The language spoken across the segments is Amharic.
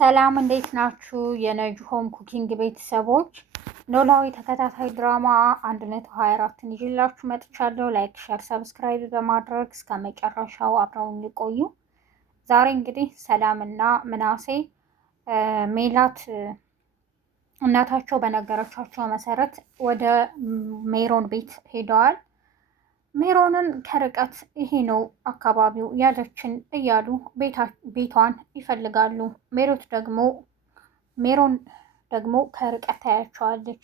ሰላም እንዴት ናችሁ? የነጂ ሆም ኩኪንግ ቤተሰቦች ኖላዊ ተከታታይ ድራማ 124ን ይዤላችሁ መጥቻለሁ። ላይክ፣ ሸር፣ ሰብስክራይብ በማድረግ እስከ መጨረሻው አብረውን ይቆዩ። ዛሬ እንግዲህ ሰላምና ምናሴ ሜላት እናታቸው በነገረቻቸው መሰረት ወደ ሜሮን ቤት ሄደዋል። ሜሮንን ከርቀት ይሄ ነው አካባቢው ያለችን እያሉ ቤቷን ይፈልጋሉ። ሜሮን ደግሞ ከርቀት ታያቸዋለች።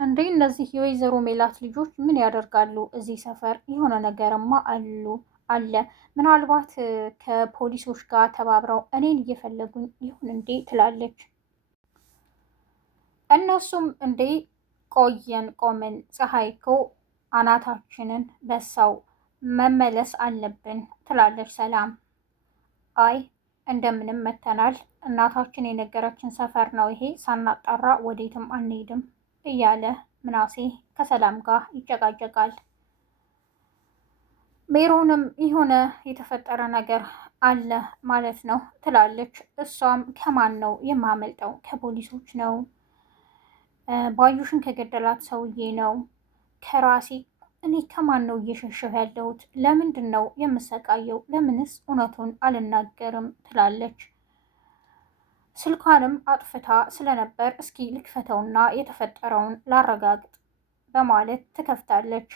እንዴ እነዚህ የወይዘሮ ሜላት ልጆች ምን ያደርጋሉ እዚህ ሰፈር? የሆነ ነገርማ አለ። ምናልባት ከፖሊሶች ጋር ተባብረው እኔን እየፈለጉኝ ይሁን እንዴ ትላለች። እነሱም እንዴ ቆምን፣ ፀሐይ እኮ አናታችንን በሳው፣ መመለስ አለብን ትላለች ሰላም። አይ እንደምንም መተናል፣ እናታችን የነገረችን ሰፈር ነው ይሄ፣ ሳናጣራ ወዴትም አንሄድም እያለ ምናሴ ከሰላም ጋር ይጨቃጨቃል። ሜሮንም የሆነ የተፈጠረ ነገር አለ ማለት ነው ትላለች። እሷም ከማን ነው የማመልጠው? ከፖሊሶች ነው፣ ባዩሽን ከገደላት ሰውዬ ነው፣ ከራሴ። እኔ ከማን ነው እየሸሸሁ ያለሁት? ለምንድን ነው የምሰቃየው? ለምንስ እውነቱን አልናገርም? ትላለች። ስልኳንም አጥፍታ ስለነበር እስኪ ልክፈተውና የተፈጠረውን ላረጋግጥ በማለት ትከፍታለች።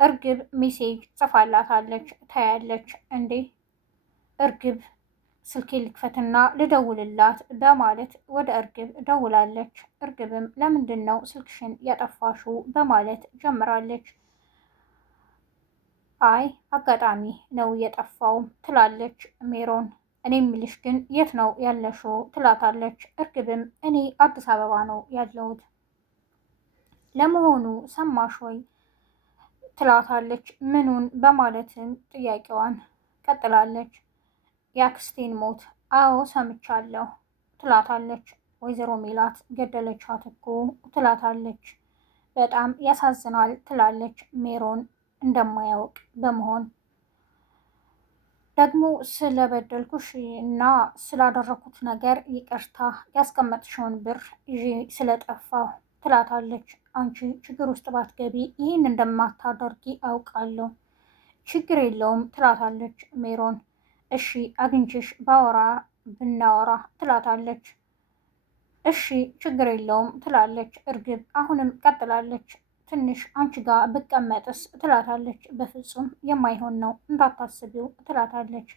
እርግብ ሜሴጅ ጽፋላታለች። ታያለች። እንዴ እርግብ ስልኬ ልክፈትና ልደውልላት በማለት ወደ እርግብ ደውላለች። እርግብም ለምንድን ነው ስልክሽን ያጠፋሽው በማለት ጀምራለች። አይ አጋጣሚ ነው የጠፋው ትላለች ሜሮን። እኔ ምልሽ ግን የት ነው ያለሽው ትላታለች። እርግብም እኔ አዲስ አበባ ነው ያለሁት፣ ለመሆኑ ሰማሽ ወይ ትላታለች። ምኑን በማለትም ጥያቄዋን ቀጥላለች። የአክስቴን ሞት። አዎ ሰምቻለሁ ትላታለች። ወይዘሮ ሜላት ገደለቻት እኮ ትላታለች። በጣም ያሳዝናል ትላለች ሜሮን እንደማያውቅ በመሆን። ደግሞ ስለበደልኩሽ እና ስላደረኩት ነገር ይቅርታ፣ ያስቀመጥሽውን ብር ይዤ ስለጠፋሁ ትላታለች። አንቺ ችግር ውስጥ ባትገቢ ይህን እንደማታደርጊ አውቃለሁ፣ ችግር የለውም ትላታለች ሜሮን። እሺ አግኝቼሽ ብናወራ ትላታለች። እሺ ችግር የለውም ትላለች እርግብ። አሁንም ቀጥላለች። ትንሽ አንቺ ጋር ብቀመጥስ ትላታለች። በፍጹም የማይሆን ነው እንዳታስቢው ትላታለች።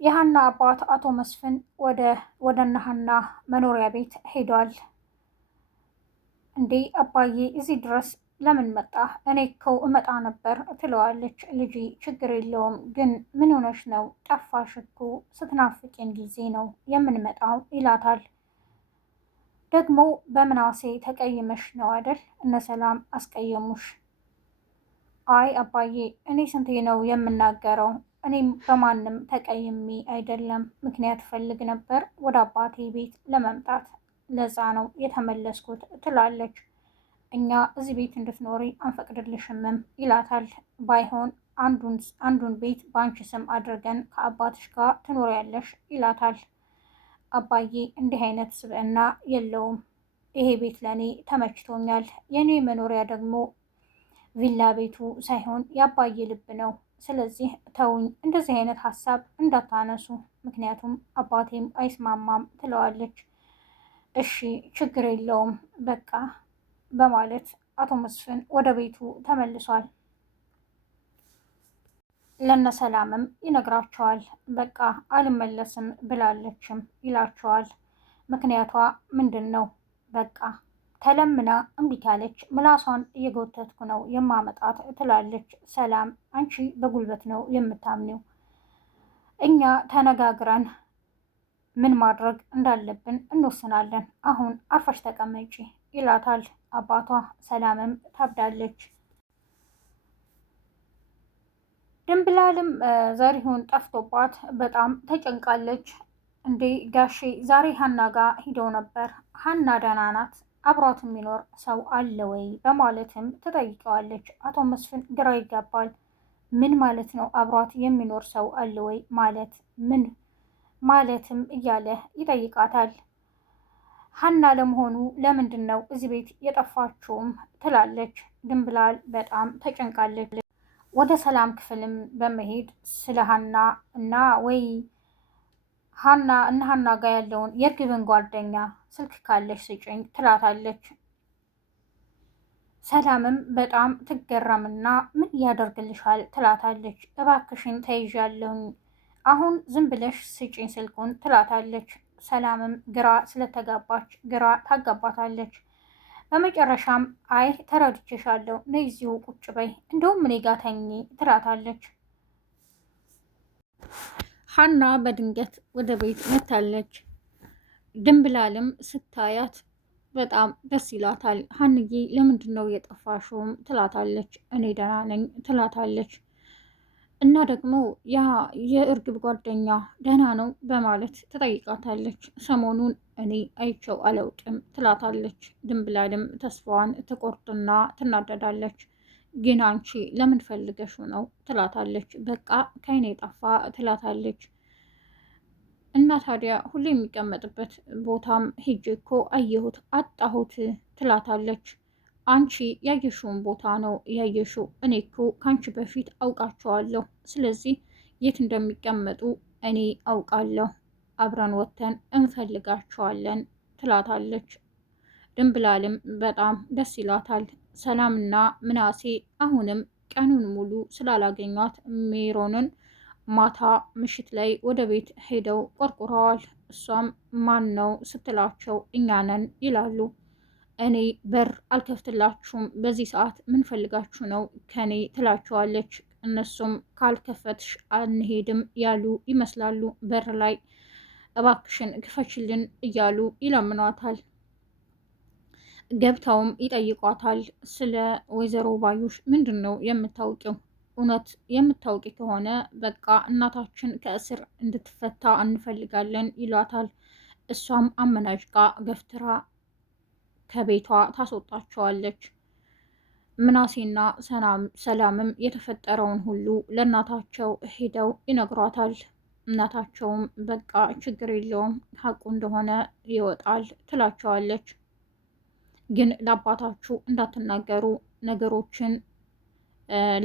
የሀና አባት አቶ መስፍን ወደ እነ ሀና መኖሪያ ቤት ሄዷል። እንዴ አባዬ እዚህ ድረስ ለምን መጣ? እኔ እኮ እመጣ ነበር ትለዋለች። ልጅ ችግር የለውም ግን ምን ሆነሽ ነው? ጠፋሽ እኮ ስትናፍቂን ጊዜ ነው የምንመጣው ይላታል። ደግሞ በምናሴ ተቀይመሽ ነው አይደል? እነ ሰላም አስቀየሙሽ? አይ አባዬ እኔ ስንቴ ነው የምናገረው? እኔም በማንም ተቀይሜ አይደለም፣ ምክንያት ፈልግ ነበር ወደ አባቴ ቤት ለመምጣት፣ ለዛ ነው የተመለስኩት ትላለች። እኛ እዚህ ቤት እንድትኖሪ አንፈቅድልሽምም ይላታል። ባይሆን አንዱን ቤት በአንቺ ስም አድርገን ከአባትሽ ጋር ትኖሪያለሽ ይላታል። አባዬ እንዲህ አይነት ስብዕና የለውም፣ ይሄ ቤት ለእኔ ተመችቶኛል። የእኔ መኖሪያ ደግሞ ቪላ ቤቱ ሳይሆን የአባዬ ልብ ነው። ስለዚህ ተውኝ፣ እንደዚህ አይነት ሀሳብ እንዳታነሱ፣ ምክንያቱም አባቴም አይስማማም ትለዋለች። እሺ ችግር የለውም በቃ በማለት አቶ መስፍን ወደ ቤቱ ተመልሷል። ለነሰላምም ይነግራቸዋል። በቃ አልመለስም ብላለችም ይላቸዋል። ምክንያቷ ምንድን ነው? በቃ ተለምና እምቢ ካለች ምላሷን እየጎተትኩ ነው የማመጣት ትላለች ሰላም። አንቺ በጉልበት ነው የምታምኒው፣ እኛ ተነጋግረን ምን ማድረግ እንዳለብን እንወስናለን። አሁን አርፈሽ ተቀመጪ ይላታል አባቷ። ሰላምም ታብዳለች። ድንብላልም ዘሪሁን ጠፍቶባት በጣም ተጨንቃለች። እንዴ ጋሼ ዛሬ ሀና ጋር ሂደው ነበር፣ ሀና ደህና ናት? አብሯት የሚኖር ሰው አለ ወይ በማለትም ትጠይቀዋለች። አቶ መስፍን ግራ ይጋባል። ምን ማለት ነው? አብሯት የሚኖር ሰው አለ ወይ ማለት ምን ማለትም እያለ ይጠይቃታል። ሀና ለመሆኑ ለምንድን ነው እዚህ ቤት የጠፋችውም ትላለች። ድንብላል በጣም ተጨንቃለች። ወደ ሰላም ክፍልም በመሄድ ስለ ሀና እና ሀና ጋር ያለውን የእርግብን ጓደኛ ስልክ ካለች ስጭኝ ትላታለች። ሰላምም በጣም ትገረምና ምን ያደርግልሻል ትላታለች። እባክሽን ተይዣለሁኝ አሁን ዝም ብለሽ ስጪኝ ስልኩን ትላታለች። ሰላምም ግራ ስለተጋባች ግራ ታጋባታለች። በመጨረሻም አይ ተረድቼሻለሁ፣ ነይ እዚሁ ቁጭ በይ እንደውም እኔ ጋ ተኚ ትላታለች። ሀና በድንገት ወደ ቤት መታለች። ድንብላልም ስታያት በጣም ደስ ይላታል። ሀንዬ ለምንድን ነው የጠፋሽውም ትላታለች። እኔ ደህና ነኝ ትላታለች። እና ደግሞ ያ የእርግብ ጓደኛ ደህና ነው በማለት ትጠይቃታለች። ሰሞኑን እኔ አይቼው አላውቅም ትላታለች። ድንብላልም ተስፋዋን ትቆርጥና ትናደዳለች። ግን አንቺ ለምን ፈልገሽው ነው ትላታለች። በቃ ከይኔ ጠፋ ትላታለች። እና ታዲያ ሁሌ የሚቀመጥበት ቦታም ሂጅ እኮ አየሁት አጣሁት ትላታለች። አንቺ ያየሽውን ቦታ ነው ያየሽው፣ እኔ እኮ ከአንቺ በፊት አውቃቸዋለሁ። ስለዚህ የት እንደሚቀመጡ እኔ አውቃለሁ፣ አብረን ወጥተን እንፈልጋቸዋለን ትላታለች። ድንብላልም በጣም ደስ ይላታል። ሰላምና ምናሴ አሁንም ቀኑን ሙሉ ስላላገኟት ሜሮንን ማታ ምሽት ላይ ወደ ቤት ሄደው ቆርቁረዋል። እሷም ማን ነው ስትላቸው እኛ ነን ይላሉ። እኔ በር አልከፍትላችሁም፣ በዚህ ሰዓት ምን ፈልጋችሁ ነው ከኔ ትላቸዋለች። እነሱም ካልከፈትሽ አንሄድም ያሉ ይመስላሉ። በር ላይ እባክሽን ክፈችልን እያሉ ይለምኗታል። ገብተውም ይጠይቋታል። ስለ ወይዘሮ ባዩሽ ምንድን ነው የምታውቂው? እውነት የምታውቂ ከሆነ በቃ እናታችን ከእስር እንድትፈታ እንፈልጋለን ይሏታል። እሷም አመናጭቃ ገፍትራ ከቤቷ ታስወጣቸዋለች። ምናሴና ሰላምም የተፈጠረውን ሁሉ ለእናታቸው ሄደው ይነግሯታል። እናታቸውም በቃ ችግር የለውም ሀቁ እንደሆነ ይወጣል ትላቸዋለች። ግን ለአባታችሁ እንዳትናገሩ ነገሮችን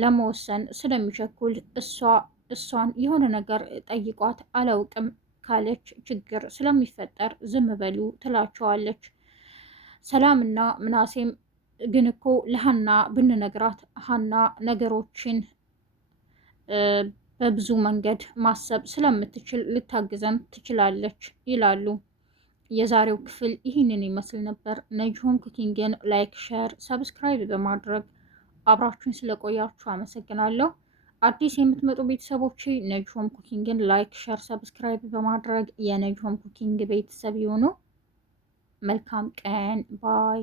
ለመወሰን ስለሚቸኩል እሷን የሆነ ነገር ጠይቋት አላውቅም ካለች ችግር ስለሚፈጠር ዝም በሉ ትላቸዋለች። ሰላምና ምናሴም ግን እኮ ለሀና ብንነግራት ሀና ነገሮችን በብዙ መንገድ ማሰብ ስለምትችል ልታግዘን ትችላለች ይላሉ። የዛሬው ክፍል ይህንን ይመስል ነበር። ነጅሆም ኩኪንግን ላይክ፣ ሼር፣ ሰብስክራይብ በማድረግ አብራችሁን ስለቆያችሁ አመሰግናለሁ። አዲስ የምትመጡ ቤተሰቦች ነጅሆም ኩኪንግን ላይክ፣ ሼር፣ ሰብስክራይብ በማድረግ የነጅሆም ኩኪንግ ቤተሰብ ይሁኑ። መልካም ቀን ባይ